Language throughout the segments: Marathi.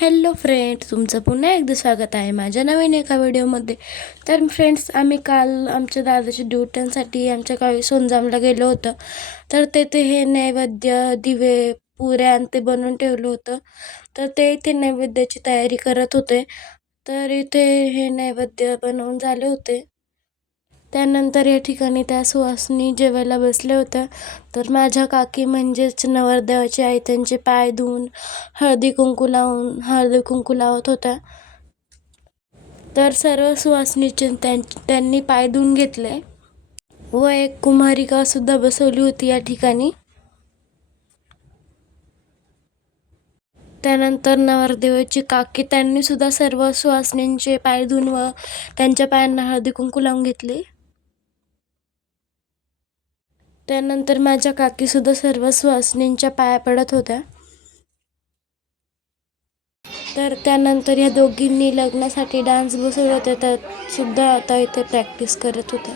हॅलो फ्रेंड तुमचं पुन्हा एकदा स्वागत आहे माझ्या नवीन एका व्हिडिओमध्ये. तर फ्रेंड्स आम्ही काल आमच्या दादाच्या ड्युट्यांसाठी आमच्या गावी सोनजामला गेलो होतं. तर तेथे हे नैवेद्य दिवे पुऱ्या आणि ते बनवून ठेवलं होतं. तर ते इथे नैवेद्याची तयारी करत होते. तर इथे हे नैवेद्य बनवून झाले होते. त्यानंतर या ठिकाणी त्या सुवासिनी जेवायला बसल्या होत्या. तर माझ्या काकी म्हणजेच नवरदेवाची आई त्यांचे पाय धुवून हळदी कुंकू लावून हळदी कुंकू लावत होत्या. तर सर्व सुवासिनीचे त्यां त्यांनी पाय धुवून घेतले व एक कुमारिका सुद्धा बसवली होती या ठिकाणी. त्यानंतर नवरदेवाची काकी त्यांनी सुद्धा सर्व सुवासिनींचे पाय धुवून व त्यांच्या पायांना हळदी कुंकू लावून घेतले. त्यानंतर माझ्या काकीसुद्धा सर्व सुहासनींच्या पाया पडत होत्या. तर त्यानंतर या दोघींनी लग्नासाठी डान्स बसवले होते तर सुद्धा आता इथे प्रॅक्टिस करत होत्या.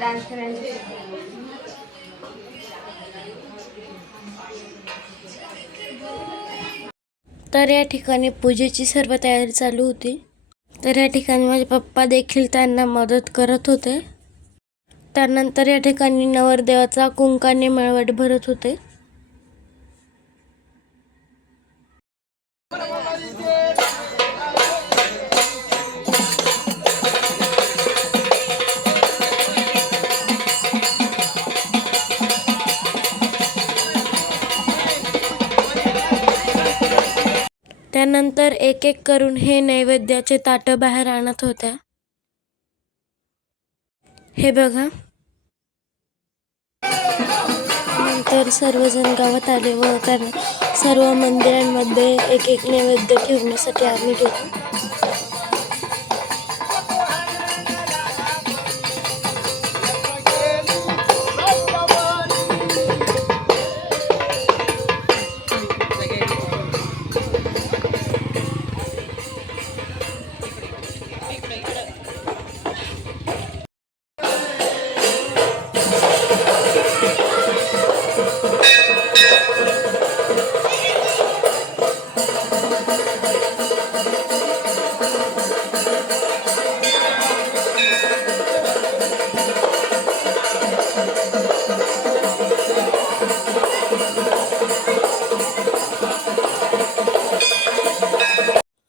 डान्स तर या ठिकाणी पूजेची सर्व तयारी चालू होती. तर या ठिकाणी माझे पप्पा देखील त्यांना मदत करत होते. त्यानंतर या ठिकाणी नवरदेवाचा कुंकाने मळवट भरत होते. त्यानंतर एक एक करून हे नैवेद्याचे ताटं बाहेर आणत होत्या. हे बघा. नंतर सर्वजण गावात आले व त्यांना सर्व मंदिरांमध्ये एक एक नैवेद्य ठेवण्यासाठी आम्ही गेलो.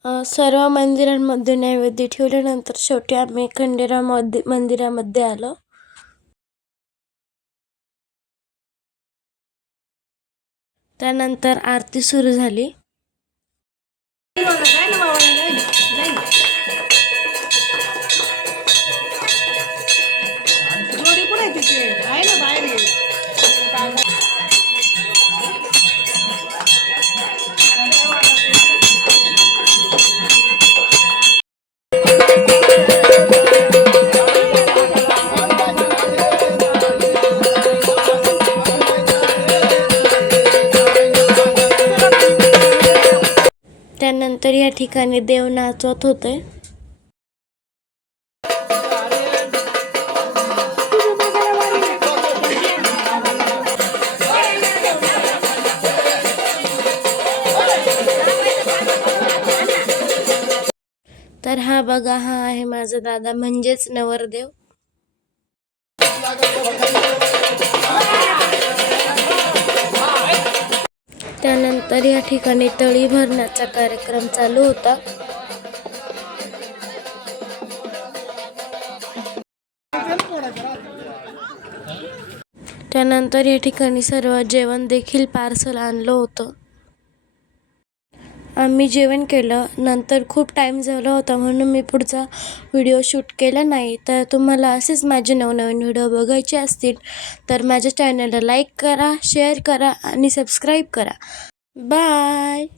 सर्व मंदिरांमध्ये नैवेद्य ठेवल्यानंतर शेवटी आम्ही खंडेरामध्ये मंदिरामध्ये आलो. त्यानंतर आरती सुरू झाली. त्यानंतर या ठिकाणी देव नाचवत होते. तर हा बघा हा आहे माझा दादा म्हणजेच नवरदेव. तर या ठिकाणी तळी भरण्याचा कार्यक्रम चालू होता. त्यानंतर या ठिकाणी सर्व जेवण देखील पार्सल आणलं होतं. आम्ही जेवण केलं. नंतर खूप टाईम झाला होता म्हणून मी पुढचा व्हिडिओ शूट केला नाही. तर तुम्हाला असेच माझे नवनवीन व्हिडिओ बघायचे असतील तर माझ्या चॅनलला लाईक करा शेअर करा आणि सबस्क्राईब करा. Bye.